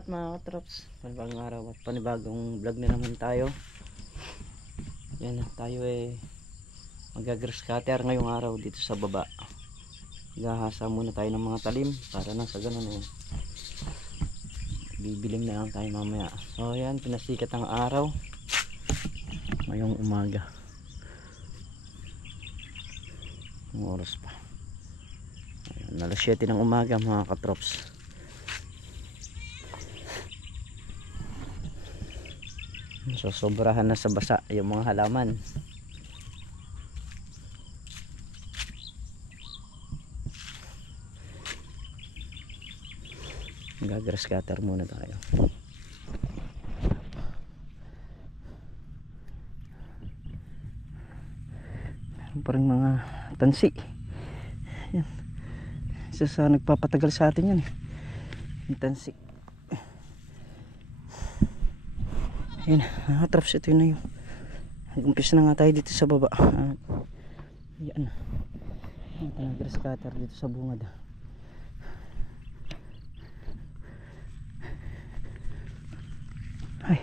lahat mga katrops, panibagong araw at panibagong vlog na naman tayo. Yan, tayo mag-grass cutter ngayong araw dito sa baba. Gahasa muna tayo ng mga talim para na sa ganun bibiling na lang tayo mamaya. So yan, pinasikat ang araw ngayong umaga. Ang oras pa, ayan, alas 7 ng umaga mga katrops. So sobrahan na sa basa yung mga halaman. Mag-grass cutter muna tayo. Parang mga tansi. Yan. Isa sa nagpapatagal sa atin yan. Yung tansi. Ayun, traps, ito yun na yung nag-umpisa na nga tayo dito sa baba. Yan. Ang grass cutter dito sa bungad. Ay,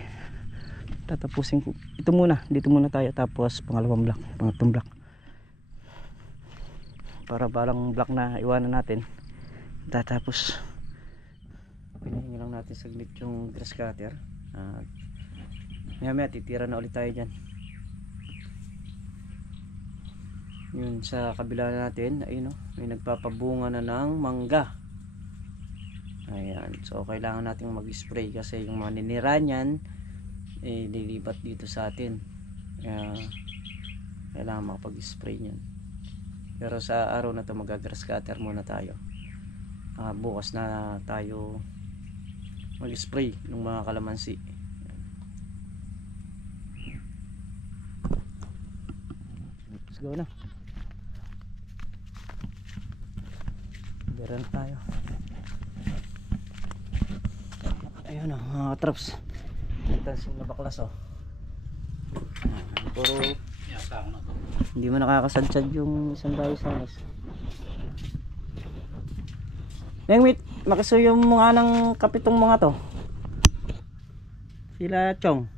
tatapusin ko ito muna, dito muna tayo, tapos pangalawang block, pangatlong block, para balang block na iwanan natin tatapos. Pinahingi lang natin saglit yung grass cutter. Maya titira na ulit tayo dyan. Yun sa kabila natin, ayun, may nagpapabunga na ng mangga. Ayan, so kailangan nating mag-spray kasi yung mga ninira nyan lilipat dito sa atin. Kailangan makapag-spray nyan. Pero sa araw na to mag-grass cutter muna tayo. Bukas na tayo mag-spray ng mga kalamansi. Let's go na. Meron tayo. Ayun o, mga traps. Ito na baklas o. Puro hindi mo nakakasadsad yung isang bayos-ayos. Mengmit, makisuyo mo nga ng kapitong mga to. Sila Chong.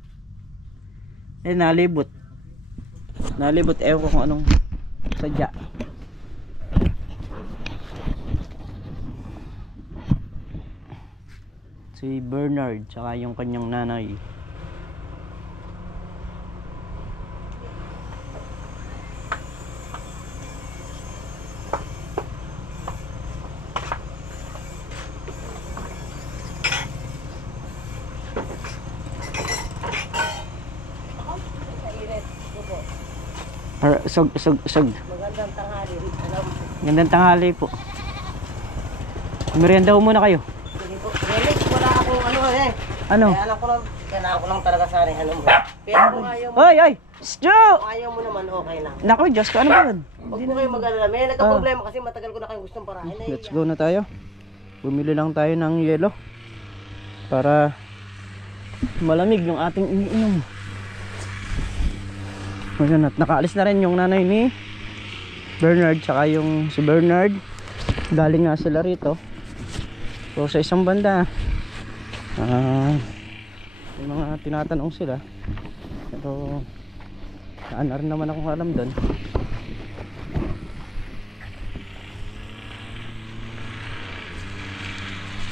Nalibot. Ewan ko kung anong sadya. Si Bernard tsaka yung kanyang nanay. Sog. Magandang tanghali. Magandang tanghali po. Merienda muna kayo. Sige po. Wala akong Ano? Kaya ako lang talaga sa akin mo. Pero kung ayaw mo, Ay! Stu! kung ayaw mo naman, okay lang. Naku, Diyos ko, ano ba yun? Huwag mo kayo mag-alala. May nagka-problema kasi matagal ko na kayong gustong parahin. Let's go na tayo. Bumili lang tayo ng yelo para malamig yung ating iniinom. Ayan, at nakaalis na rin yung nanay ni Bernard tsaka yung si Bernard. Galing nga sila rito. So sa isang banda may mga tinatanong sila, pero saan na rin naman akong alam doon.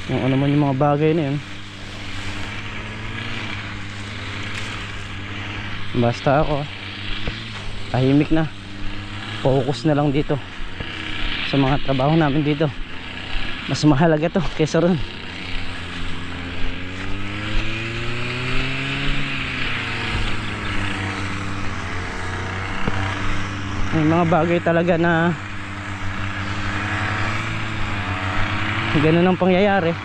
Yung ano man yung mga bagay na yun, basta ako tahimik na, focus na lang dito sa mga trabaho namin dito. Mas mahalaga to kaysa ron. May mga bagay talaga na ganun ang pangyayari.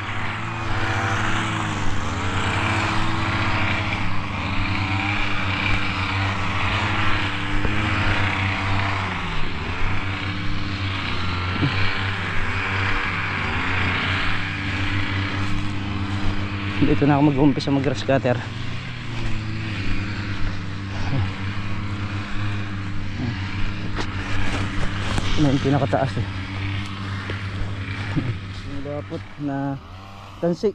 Dito na ako mag-umpisa mag-grass cutter. Ito yung pinakataas yung dapot na tansi.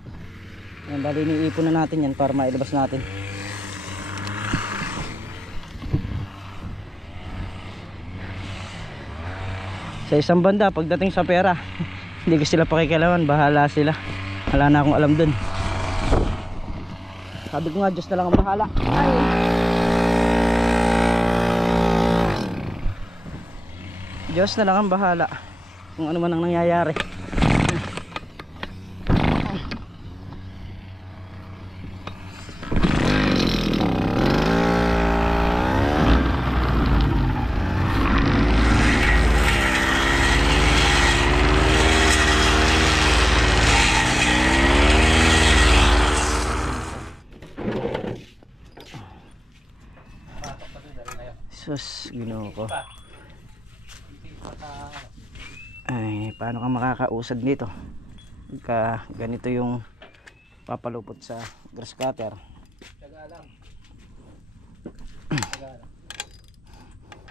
Yan, bali iniipon na natin yan para mailabas natin. Sa isang banda, pagdating sa pera, hindi ko sila pakikialaman, bahala sila. Wala na akong alam dun. Sabi ko nga, Diyos na lang ang bahala. Ay. Diyos na lang ang bahala kung ano man ang nangyayari. Sus, Ginoo ko. Ay, paano ka makakausad nito? Ganito yung papalupot sa grass cutter.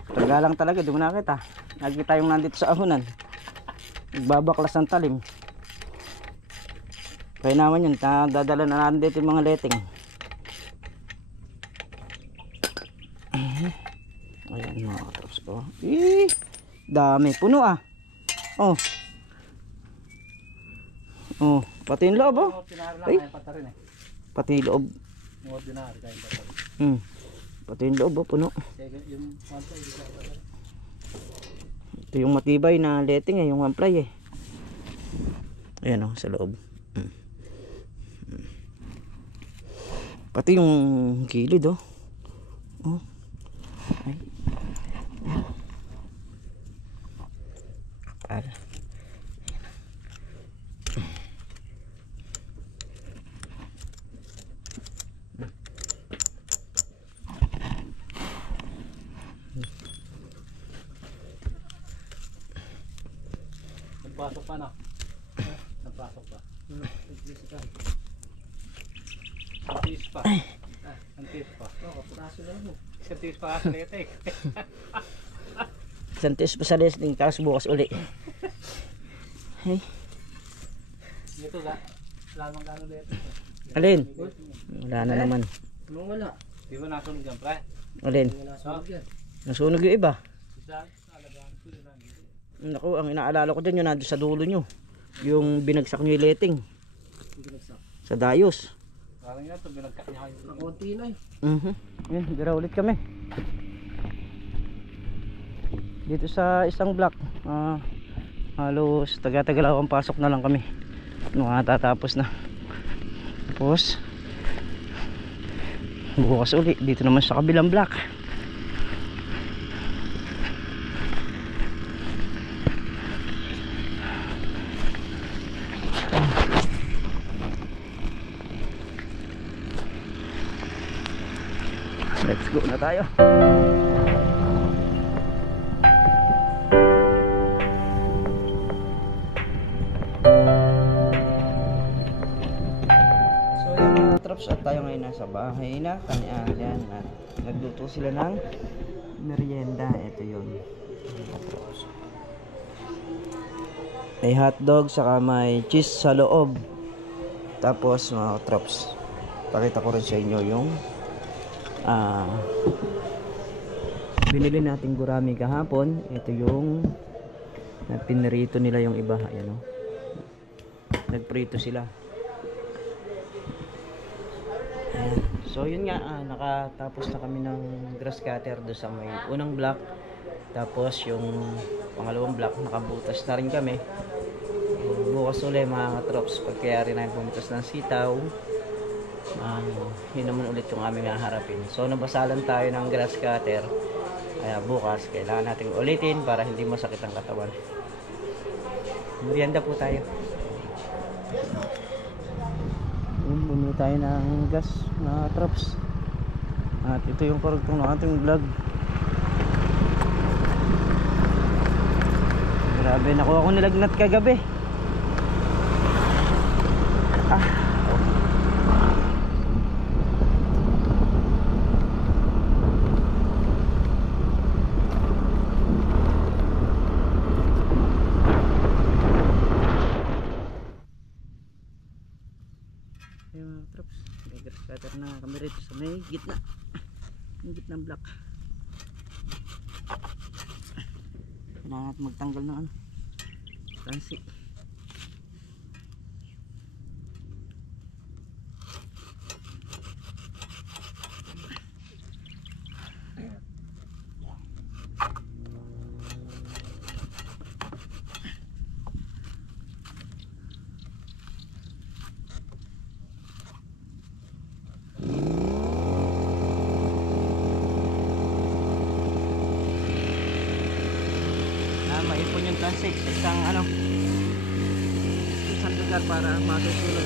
Taga lang talaga, di mo nakita. Nakita yung nandito sa ahunan. Nagbabaklas ng talim. Kaya naman yun, dadala na natin dito yung mga letting. Ayan mga katrops ko. Dami, puno ah. Oh. Oh, pati yung loob oh. Ay. Pati yung loob. Pati yung loob oh, puno. Ito yung matibay na letting eh, yung one ply eh. Ayan oh, sa loob. Pati yung gilid oh. Oh. Ay. Kapal. Nagpasok pa na. Nagpasok pa. Antis pa. Antis pa. Antis pa sa letek. Santis pa sa listing, tapos bukas uli. Hey. Dito ga. Lamang gano letek. Alin? Wala na naman. Anong wala? Di ba nasunog dyan, pre? Alin? Wala sunog yan. Nasunog yung iba. Isa, alagaan ko din lang. Naku, ang inaalala ko dyan yung nandun sa dulo nyo. Yung binagsak nyo yung letting. Sa dayos. Parang yan, ito binagkat niya kayo. Nakunti na eh. Yan, dira ulit kami. Dito sa isang block, halos taga-tagalawang pasok na lang kami. Tatapos na. Tapos bukas uli dito naman sa kabilang block. Let's go na tayo. At tayo ngayon nasa bahay na kanya-kanya na nagluto sila ng merienda. Ito yun, may hotdog saka may cheese sa loob. Tapos mga katrops, pakita ko rin sa inyo yung binili nating gurami kahapon. Ito yung pinrito nila yung iba. Ayan, oh. Nagprito sila. So yun nga, nakatapos na kami ng grass cutter do sa may unang block. Tapos yung pangalawang block nakabutas na rin kami. Bukas ulit mga katrops, pagkayari na bumitas ng sitaw, yun naman ulit yung aming haharapin. So nabasalan tayo ng grass cutter, kaya bukas kailangan natin ulitin para hindi masakit ang katawan. Merienda po tayo. Bumili tayo ng gas na traps. At ito yung karugtong ng ating vlog. Grabe, nakuha ko nilagnat kagabi. Yung may gitna. Yung gitna block. Kailangan natin magtanggal ng ano, tansi. Maipon yung tansi sa isang ano, isang lugar para masusunod.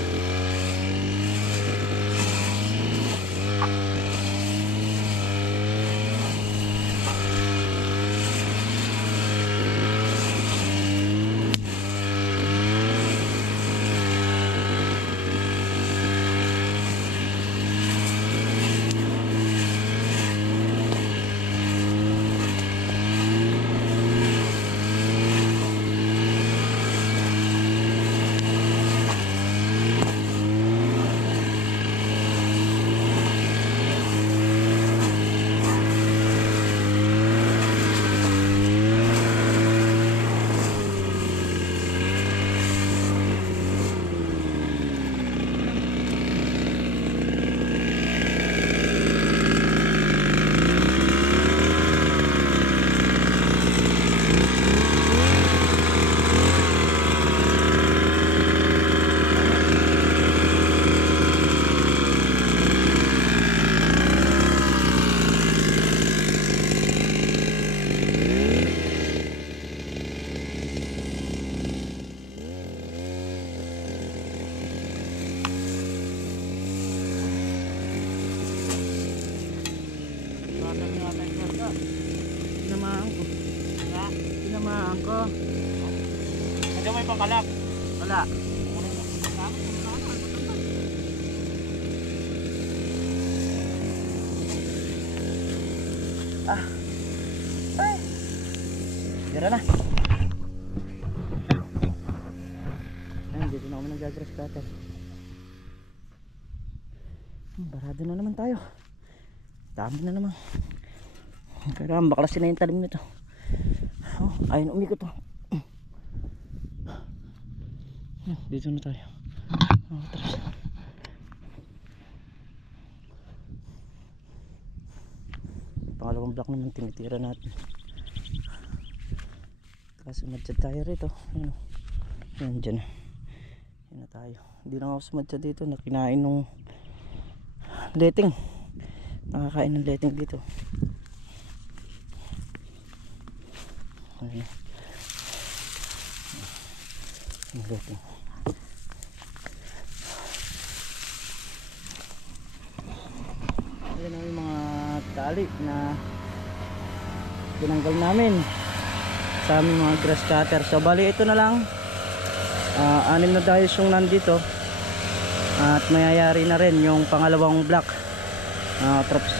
Tinamaan ko. Nandiyan may pangkalap. Wala. Ah. Ay. Tira na. Ayun, dito na kami nag-grass cutter. Barado na naman tayo. Dami na naman. Karamba, baklasin na yung talim nito. Oh, ayun, umikot to. Dito na tayo. Oh, tara. Pangalawang block naman tinitira natin. Kasi madjad tayo rito. Ayun, ayun dyan. Ayun na tayo. Hindi na ako sumadjad dito. Nakinain nung leting. Nakakain ng leting dito. Ayun. Ang leting. Ayan ang mga tali na tinanggal namin sa aming mga grass cutter. So bali ito na lang, 6 na dayos yung nandito at mayayari na rin yung pangalawang block. Trops.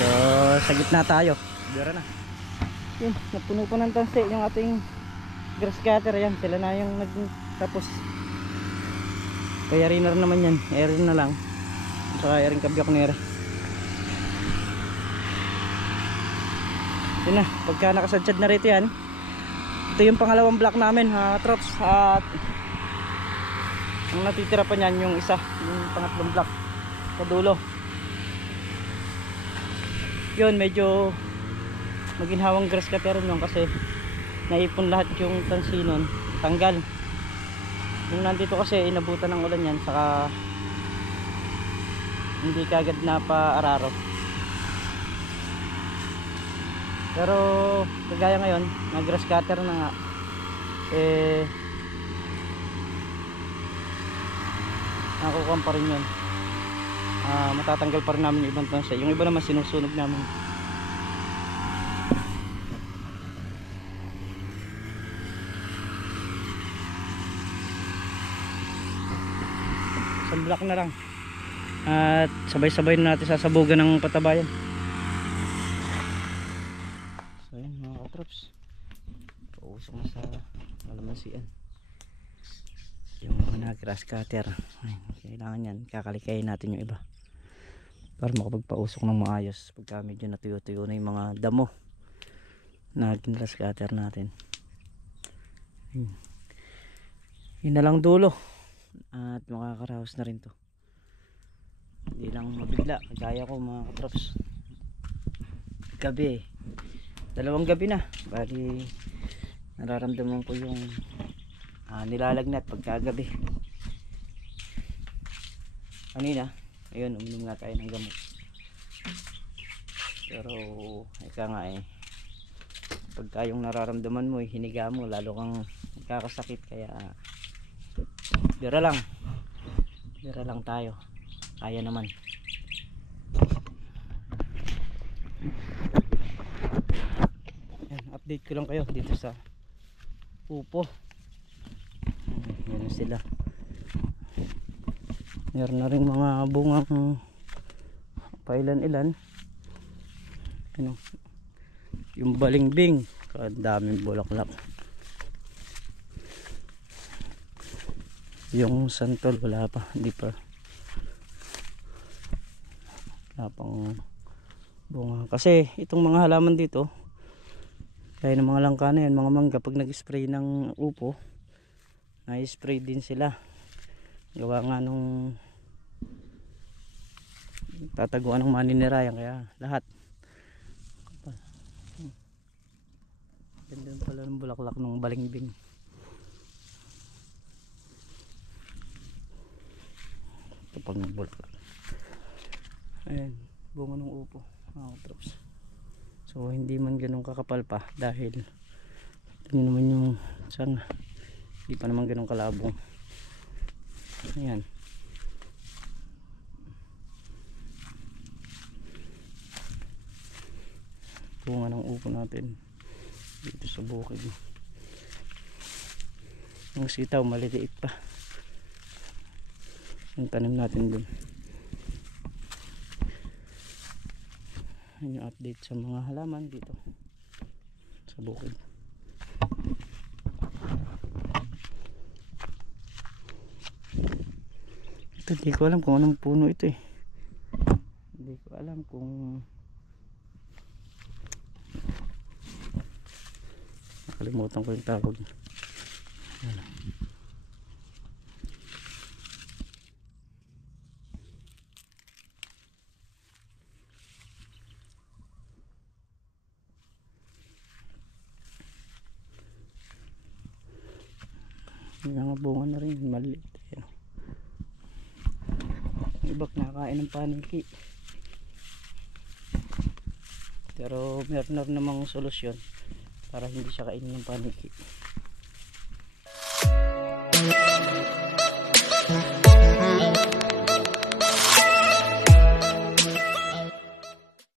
So sa gitna tayo. Dira na. Yun, napuno pa ng tansi yung ating grass cutter. Yan, sila na yung nagtapos. Kaya rin na naman yan. Aaron na lang. Saka aaron kabyak nera. Yun na, pagka nakasadsad na rito yan, ito yung pangalawang block namin, trops. At ang natitira pa nyan yung isa, yung pangatlong block sa dulo. Yun, medyo maginhawang grass cutter yun kasi naipon lahat yung tansi nun, tanggal. Yung nandito kasi inabutan ng ulan yan, saka hindi kagad na pa-araro. Pero kagaya ngayon, na grass cutter na nga, nakukuha pa rin yun. Matatanggal pa rin namin yung ibang tansi. Yung iba naman sinusunog namin. Isang block na lang. At sabay-sabay na natin sasabugan ng patabayan. So yun mga katrops, pausok na sa kalamansian yung mga grass cutter. Ayun, kailangan yan, kakalikayin natin yung iba para makapagpausok ng maayos pagka medyo natuyo-tuyo na yung mga damo na grass cutter natin. Yun na lang dulo at makakaraos na rin to, hindi lang mabigla kagaya ko mga katrops. Gabi, 2 gabi na, bali nararamdaman ko yung nilalagnat pagkagabi. Kanina, ayun, uminom nga tayo ng gamot, pero ika nga pagka yung nararamdaman mo hiniga mo, lalo kang magkakasakit. Kaya bira lang tayo, kaya naman. Yan, update ko lang kayo dito sa upo. Yan sila, meron na rin mga bungang pailan-ilan. Ano, yung balingbing, kadaming bulaklak. Yung santol wala pa, hindi pa, wala pang bunga. Kasi itong mga halaman dito, kaya ng mga langka na yan, mga mangga, pag nag-spray ng upo, na-spray din sila. Gawa nga nung tataguan ng maninirayan, kaya lahat. Ganda pala ng bulaklak ng balingbing. Ito pang bulaklak. Ayan, bunga ng upo. Drops. So hindi man ganun kakapal pa dahil ito naman yung sanga, hindi pa naman ganun kalabong. Ayan, bunga ng upo natin dito sa bukid. Yung sitaw maliliit pa, yung tanim natin dun. Yun yung update sa mga halaman dito sa bukid. Ito, hindi ko alam kung anong puno ito hindi ko alam kung, nakalimutan ko yung tawag. Yung mga bunga na rin maliit. Yung iba kinakain ng paniki, pero meron na namang solusyon para hindi siya kainin ng paniki.